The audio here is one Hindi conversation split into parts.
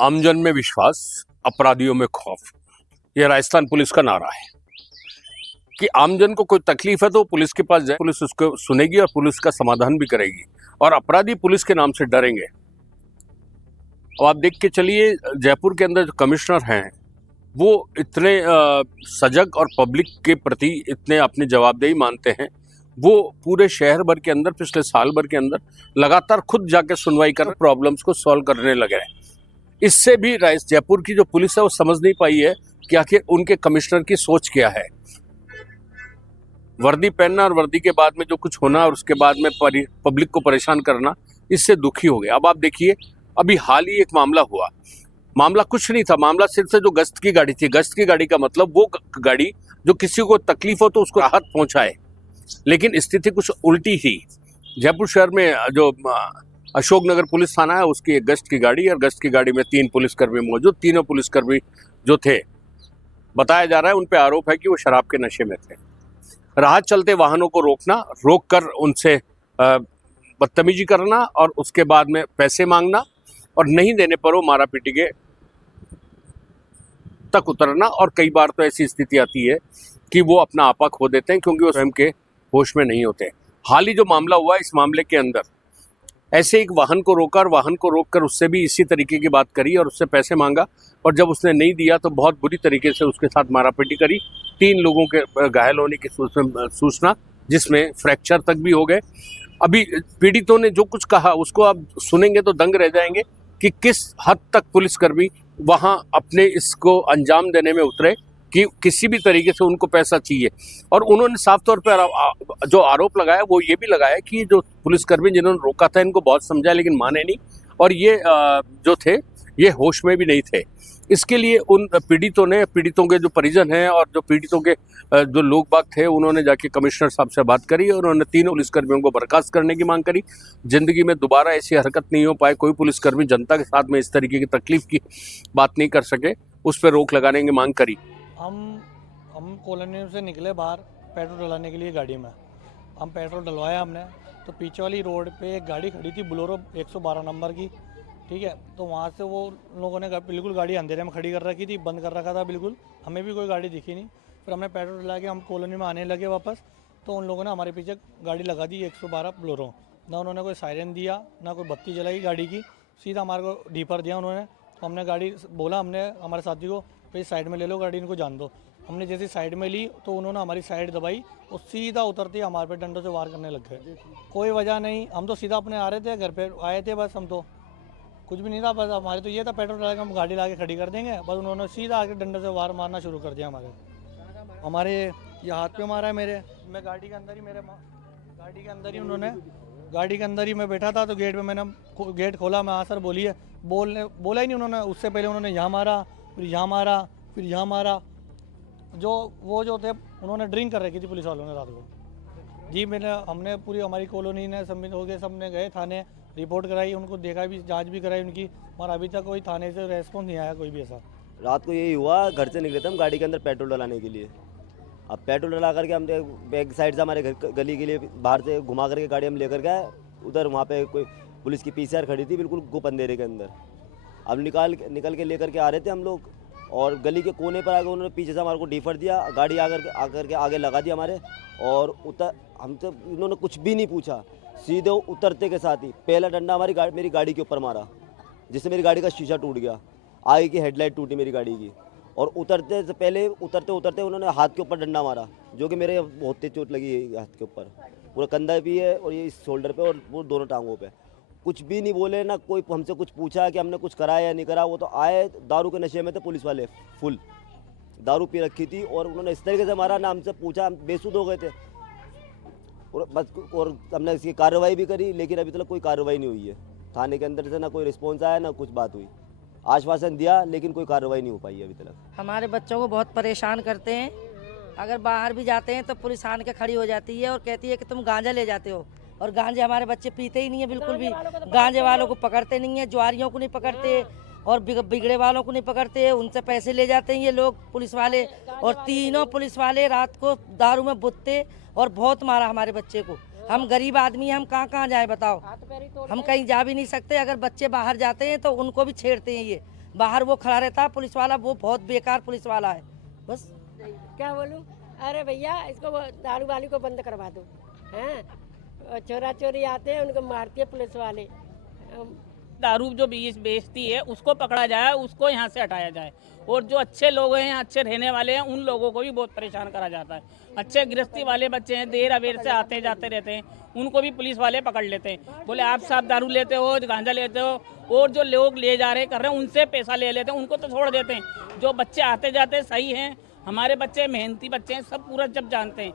आमजन में विश्वास, अपराधियों में खौफ। यह राजस्थान पुलिस का नारा है कि आमजन को कोई तकलीफ है तो पुलिस के पास जाए, पुलिस उसको सुनेगी और पुलिस का समाधान भी करेगी, और अपराधी पुलिस के नाम से डरेंगे। अब आप देख के चलिए, जयपुर के अंदर जो कमिश्नर हैं वो इतने सजग और पब्लिक के प्रति इतने अपनी जवाबदेही मानते हैं। वो पूरे शहर भर के अंदर पिछले साल भर के अंदर लगातार खुद जाके सुनवाई कर प्रॉब्लम्स को सॉल्व करने लगे हैं। इससे भी जयपुर की जो पुलिस है वो समझ नहीं पाई है कि आखिर उनके कमिश्नर की सोच क्या है। वर्दी पहनना और वर्दी के बाद में जो कुछ होना और उसके बाद में पब्लिक को परेशान करना, इससे दुखी हो गया। अब आप देखिए, अभी हाल ही एक मामला हुआ। मामला कुछ नहीं था, मामला सिर्फ से जो गश्त की गाड़ी थी, गश्त की गाड़ी का मतलब वो गाड़ी जो किसी को तकलीफ हो तो उसको राहत पहुंचाए, लेकिन स्थिति कुछ उल्टी ही। जयपुर शहर में जो अशोकनगर पुलिस थाना है उसकी एक गश्त की गाड़ी, और गश्त की गाड़ी में 3 पुलिसकर्मी मौजूद। तीनों पुलिसकर्मी जो थे, बताया जा रहा है उन पे आरोप है कि वो शराब के नशे में थे। राह चलते वाहनों को रोक कर उनसे बदतमीजी करना और उसके बाद में पैसे मांगना, और नहीं देने पर वो मारा पीटी के तक उतरना। और कई बार तो ऐसी स्थिति आती है कि वो अपना आपा खो देते हैं क्योंकि वो स्वयं के होश में नहीं होते। हाल ही जो मामला हुआ, इस मामले के अंदर ऐसे एक वाहन को रोककर उससे भी इसी तरीके की बात करी और उससे पैसे मांगा, और जब उसने नहीं दिया तो बहुत बुरी तरीके से उसके साथ मारापीटी करी। 3 लोगों के घायल होने की सूचना, जिसमें फ्रैक्चर तक भी हो गए। अभी पीड़ितों ने जो कुछ कहा उसको आप सुनेंगे तो दंग रह जाएंगे कि किस हद तक पुलिसकर्मी वहां अपने इसको अंजाम देने में उतरे कि किसी भी तरीके से उनको पैसा चाहिए। और उन्होंने साफ तौर पर जो आरोप लगाया वो ये भी लगाया कि जो पुलिसकर्मी जिन्होंने रोका था इनको बहुत समझाया लेकिन माने नहीं, और ये जो थे ये होश में भी नहीं थे। इसके लिए उन पीड़ितों के जो परिजन हैं और जो पीड़ितों के जो लोग बाग थे, उन्होंने जाके कमिश्नर साहब से बात करी और उन्होंने 3 पुलिसकर्मियों को बर्खास्त करने की मांग करी। जिंदगी में दोबारा ऐसी हरकत नहीं हो पाए, कोई पुलिसकर्मी जनता के साथ में इस तरीके की तकलीफ की बात नहीं कर सके, उस पर रोक लगाने की मांग करी। हम कॉलोनी से निकले बाहर पेट्रोल डलाने के लिए गाड़ी में। हम पेट्रोल डलवाया हमने, तो पीछे वाली रोड पे एक गाड़ी खड़ी थी, बोलेरो 112 नंबर की, ठीक है। तो वहाँ से वो लोगों ने बिल्कुल गाड़ी अंधेरे में खड़ी कर रखी थी, बंद कर रखा था बिल्कुल, हमें भी कोई गाड़ी दिखी नहीं। फिर हमने पेट्रोल डला के हम कॉलोनी में आने लगे वापस, तो उन लोगों ने हमारे पीछे गाड़ी लगा दी 112 बोलेरो। ना उन्होंने कोई सायरन दिया, ना कोई बत्ती जलाई गाड़ी की, सीधा हमारे को डीपर दिया उन्होंने। तो हमने गाड़ी बोला, हमने हमारे साथी को, भाई साइड में ले लो गाड़ी, इनको जान दो। हमने जैसे साइड में ली तो उन्होंने हमारी साइड दबाई और सीधा उतरते हमारे पे डंडों से वार करने लग गए। कोई वजह नहीं, हम तो सीधा अपने आ रहे थे, घर पे आए थे, बस हम तो कुछ भी नहीं था। बस हमारे तो ये था पेट्रोल लगा के हम गाड़ी ला के खड़ी कर देंगे, बस उन्होंने सीधा आके डंडे से वार मारना शुरू कर दिया। हमारे ये हाथ पे मारा है मेरे। मैं गाड़ी के अंदर ही गाड़ी के अंदर ही मैं बैठा था, तो गेट पे मैंने गेट खोला, मैं हाँ सर बोलिए, बोला ही नहीं उन्होंने। उससे पहले उन्होंने यहाँ मारा, फिर यहाँ मारा, फिर यहाँ मारा। जो थे उन्होंने ड्रिंक कर रखी थी पुलिस वालों ने रात को जी। हमने पूरी हमारी कॉलोनी ने सबमिट हो गए, सबने गए थाने, रिपोर्ट कराई, उनको देखा भी, जांच भी कराई उनकी, मगर अभी तक कोई थाने से रेस्पॉन्स नहीं आया कोई भी ऐसा। रात को यही हुआ, घर से निकले थे हम गाड़ी के अंदर पेट्रोल डलाने के लिए। अब पेट्रोल डला करके हम बैक साइड से हमारे घर गली के लिए बाहर से घुमा करके गाड़ी हम लेकर गए उधर। वहाँ पे कोई पुलिस की पीसीआर खड़ी थी बिल्कुल गुप अंधेरे के अंदर। अब निकल के लेकर के आ रहे थे हम लोग, और गली के कोने पर आकर उन्होंने पीछे से हमारे को डीफर दिया, गाड़ी आकर के आगे लगा दी हमारे, और हमसे उन्होंने कुछ भी नहीं पूछा, सीधे उतरते के साथ ही पहला डंडा मेरी गाड़ी के ऊपर मारा, जिससे मेरी गाड़ी का शीशा टूट गया, आगे की हेडलाइट टूटी मेरी गाड़ी की। और उतरते से पहले उतरते उन्होंने हाथ के ऊपर डंडा मारा, जो कि मेरे बहुत तेज चोट लगी है हाथ के ऊपर, पूरा कंधा भी है और ये इस शोल्डर पे और वो दोनों टांगों पे। कुछ भी नहीं बोले, ना कोई हमसे कुछ पूछा कि हमने कुछ करा या नहीं करा। वो तो आए, दारू के नशे में थे पुलिस वाले, फुल दारू पी रखी थी, और उन्होंने इस तरीके से मारा, ना हमसे पूछा, हम बेसुध हो गए थे। और बस, और हमने इसकी कार्रवाई भी करी, लेकिन अभी तक कोई कार्रवाई नहीं हुई है थाने के अंदर से, ना कोई रिस्पॉन्स आया, ना कुछ बात हुई। आश्वासन दिया लेकिन कोई कार्रवाई नहीं हो पाई है अभी तक। हमारे बच्चों को बहुत परेशान करते हैं। अगर बाहर भी जाते हैं तो पुलिस आन के खड़ी हो जाती है और कहती है कि तुम गांजा ले जाते हो, और गांजे हमारे बच्चे पीते ही नहीं है बिल्कुल भी। गांजे वालों को पकड़ते नहीं है, ज्वारियों को नहीं पकड़ते, और बिगड़े वालों को नहीं पकड़ते, उनसे पैसे ले जाते हैं ये लोग पुलिस वाले। और तीनों पुलिस वाले रात को दारू में बुत्ते और बहुत मारा हमारे बच्चे को। हम गरीब आदमी हैं, हम कहाँ जाए बताओ, हम कहीं जा भी नहीं सकते। अगर बच्चे बाहर जाते हैं तो उनको भी छेड़ते हैं ये, बाहर वो खड़ा रहता है पुलिस वाला, वो बहुत बेकार पुलिस वाला है। बस क्या बोलूं? अरे भैया इसको दारू वाली को बंद करवा दो हैं। चोरा चोरी आते हैं उनको मारती है पुलिस वाले। दारू जो बेचती है उसको पकड़ा जाए, उसको यहाँ से हटाया जाए। और जो अच्छे लोग हैं, अच्छे रहने वाले हैं, उन लोगों को भी बहुत परेशान करा जाता है। अच्छे गृहस्थी वाले बच्चे हैं, देर अबेर से आते जाते रहते हैं, उनको भी पुलिस वाले पकड़ लेते हैं। बोले आप साहब दारू लेते हो, गांजा लेते हो, और जो लोग ले जा रहे कर रहे हैं उनसे पैसा ले लेते हैं, उनको तो छोड़ देते हैं। जो बच्चे आते जाते सही हैं, हमारे बच्चे मेहनती बच्चे हैं, सब पूरा जब जानते हैं।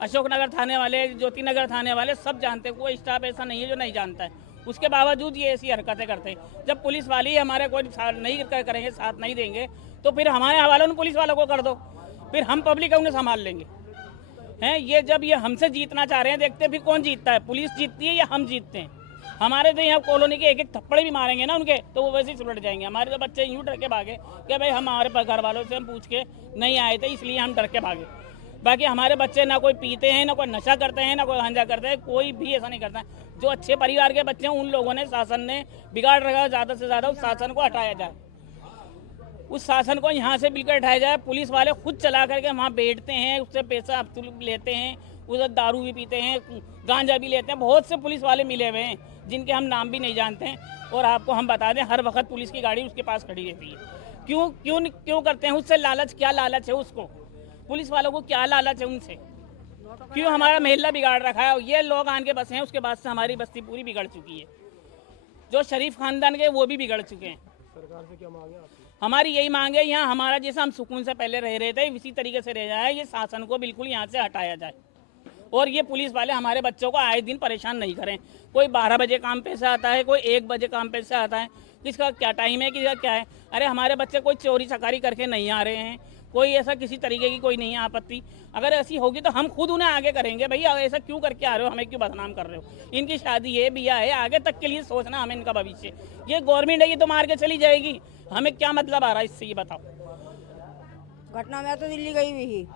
अशोकनगर थाने वाले, ज्योति नगर थाने वाले सब जानते हैं, कोई स्टाफ ऐसा नहीं है जो नहीं जानता है। उसके बावजूद ये ऐसी हरकतें करते हैं। जब पुलिस वाले ही हमारे कोई नहीं करेंगे, साथ नहीं देंगे, तो फिर हमारे हवाले उन पुलिस वालों को कर दो, फिर हम पब्लिक उन्हें संभाल लेंगे। हैं ये जब ये हमसे जीतना चाह रहे हैं, देखते हैं फिर कौन जीतता है, पुलिस जीतती है या हम जीतते हैं। हमारे तो यहाँ कॉलोनी के एक एक थप्पड़ भी मारेंगे ना उनके, तो वो वैसे ही सुलट जाएंगे। हमारे तो बच्चे यूँ डर के भागे कि भाई हमारे घर वालों से हम पूछ के नहीं आए थे, इसलिए हम डर के भागे। बाकी हमारे बच्चे ना कोई पीते हैं, ना कोई नशा करते हैं, ना कोई गांजा करते हैं, कोई भी ऐसा नहीं करता है। जो अच्छे परिवार के बच्चे हैं उन लोगों ने, शासन ने बिगाड़ रखा है। ज़्यादा से ज़्यादा उस शासन को हटाया जाए, उस शासन को यहाँ से बिल्कुल हटाया जाए। पुलिस वाले खुद चला करके वहाँ बैठते हैं, उससे पैसा लेते हैं, उधर दारू भी पीते हैं, गांजा भी लेते हैं। बहुत से पुलिस वाले मिले हुए हैं जिनके हम नाम भी नहीं जानते हैं। और आपको हम बता दें, हर वक्त पुलिस की गाड़ी उसके पास खड़ी रहती है। क्यों करते हैं? उससे लालच, क्या लालच है उसको? पुलिस वालों को क्या लालच है उनसे? क्यों हमारा मोहल्ला बिगाड़ रखा है? ये लोग आन के बसे हैं, उसके बाद से हमारी बस्ती पूरी बिगड़ चुकी है। जो शरीफ खानदान के वो भी बिगड़ चुके हैं। सरकार से क्या मांगे आपकी? हमारी यही मांग है, यहाँ हमारा जैसा हम सुकून से पहले रह रहे थे इसी तरीके से रह जाए। ये शासन को बिल्कुल यहाँ से हटाया जाए और ये पुलिस वाले हमारे बच्चों को आए दिन परेशान नहीं करें। कोई 12 बजे काम पे से आता है, कोई 1 बजे काम पे से आता है, किसका क्या टाइम है, किसका क्या है। अरे हमारे बच्चे कोई चोरी चकारी करके नहीं आ रहे हैं, कोई ऐसा किसी तरीके की कोई नहीं है आपत्ति। अगर ऐसी होगी तो हम खुद उन्हें आगे करेंगे, भैया ऐसा क्यों करके आ रहे हो, हमें क्यों बदनाम कर रहे हो। इनकी शादी है, बियाह है, आगे तक के लिए सोचना हमें, इनका भविष्य। ये गवर्नमेंट है, ये तो मार के चली जाएगी, हमें क्या मतलब आ रहा है इससे, ये बताओ। घटना में तो दिल्ली गई हुई थी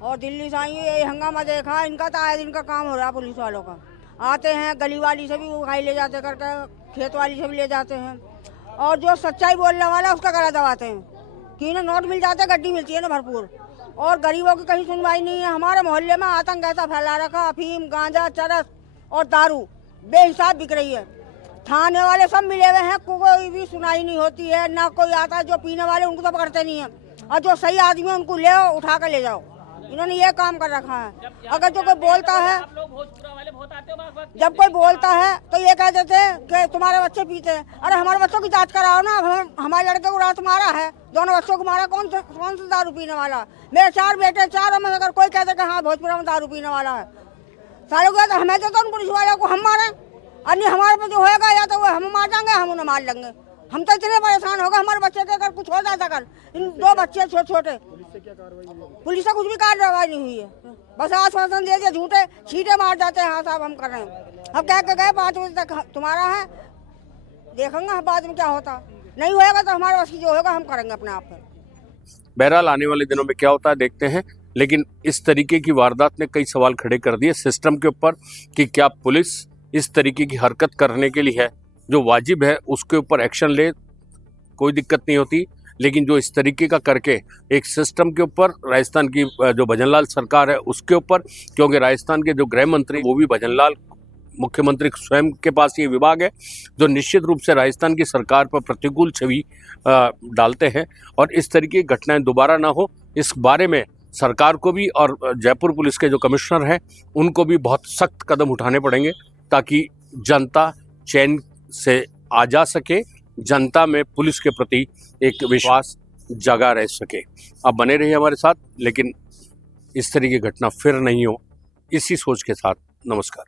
और दिल्ली से आई ये हंगामा देखा। इनका तो आए दिन का काम हो रहा है पुलिस वालों का। आते हैं गली वाली से भी उठाई ले जाते करके, खेत वाली से भी ले जाते हैं, और जो सच्चाई बोलने वाला उसका गला दबाते हैं कि ना नोट मिल जाते, गड्डी मिलती है ना भरपूर, और गरीबों की कहीं सुनवाई नहीं है। हमारे मोहल्ले में आतंक ऐसा फैला रखा, अफीम, गांजा, चरस और दारू बेहिसाब बिक रही है। थाने वाले सब मिले हुए हैं, कोई भी सुनाई नहीं होती है, ना कोई आता है। जो पीने वाले उनको तो पकड़ते नहीं है, और जो सही आदमी है उनको ले उठा कर ले जाओ। इन्होंने ये काम कर रखा है। अगर जो कोई बोलता है, जब कोई बोलता है तो ये कह देते हैं कि तुम्हारे बच्चे पीते हैं। अरे हमारे बच्चों की जांच कराओ ना। हमारे लड़के को रात मारा है, दोनों बच्चों को मारा, कौन सा दारू पीने वाला? मेरे 4 बेटे, 4 में अगर कोई कहते कि हाँ भोजपुरा में दारू पीने वाला है, सालों को तो हमें तो उन पुलिस वालों को हम मारे। अन्य हमारे पे जो होगा या तो वो हम मार देंगे, हम उन्हें मार लेंगे। हम तो इतने परेशान हो गए, हमारे बच्चे के अगर कुछ हो जाता कर, इन 2 बच्चे छोटे छोटे, पुलिस से कुछ भी कार्रवाई नहीं हुई है। बस आश्वासन दे दिए, झूठे छींटे मार जाते हैं। हाँ साहब हम कर रहे हैं, हम कह के गए 5 बजे तक तुम्हारा है, देखेंगे बाद में क्या होता। नहीं होगा तो हमारे बस की जो होगा हम करेंगे अपने आप में। बहरहाल आने वाले दिनों में क्या होता है देखते हैं। लेकिन इस तरीके की वारदात ने कई सवाल खड़े कर दिए सिस्टम के ऊपर कि क्या पुलिस इस तरीके की हरकत करने के लिए है, जो वाजिब है उसके ऊपर एक्शन ले, कोई दिक्कत नहीं होती। लेकिन जो इस तरीके का करके एक सिस्टम के ऊपर, राजस्थान की जो भजनलाल सरकार है उसके ऊपर, क्योंकि राजस्थान के जो गृह मंत्री वो भी भजनलाल, मुख्यमंत्री स्वयं के पास ये विभाग है जो निश्चित रूप से राजस्थान की सरकार पर प्रतिकूल छवि डालते हैं। और इस तरीके की घटनाएं दोबारा ना हो, इस बारे में सरकार को भी और जयपुर पुलिस के जो कमिश्नर हैं उनको भी बहुत सख्त कदम उठाने पड़ेंगे, ताकि जनता चैन से आ जा सके, जनता में पुलिस के प्रति एक विश्वास जगा रह सके। आप बने रहिए हमारे साथ, लेकिन इस तरह की घटना फिर नहीं हो, इसी सोच के साथ नमस्कार।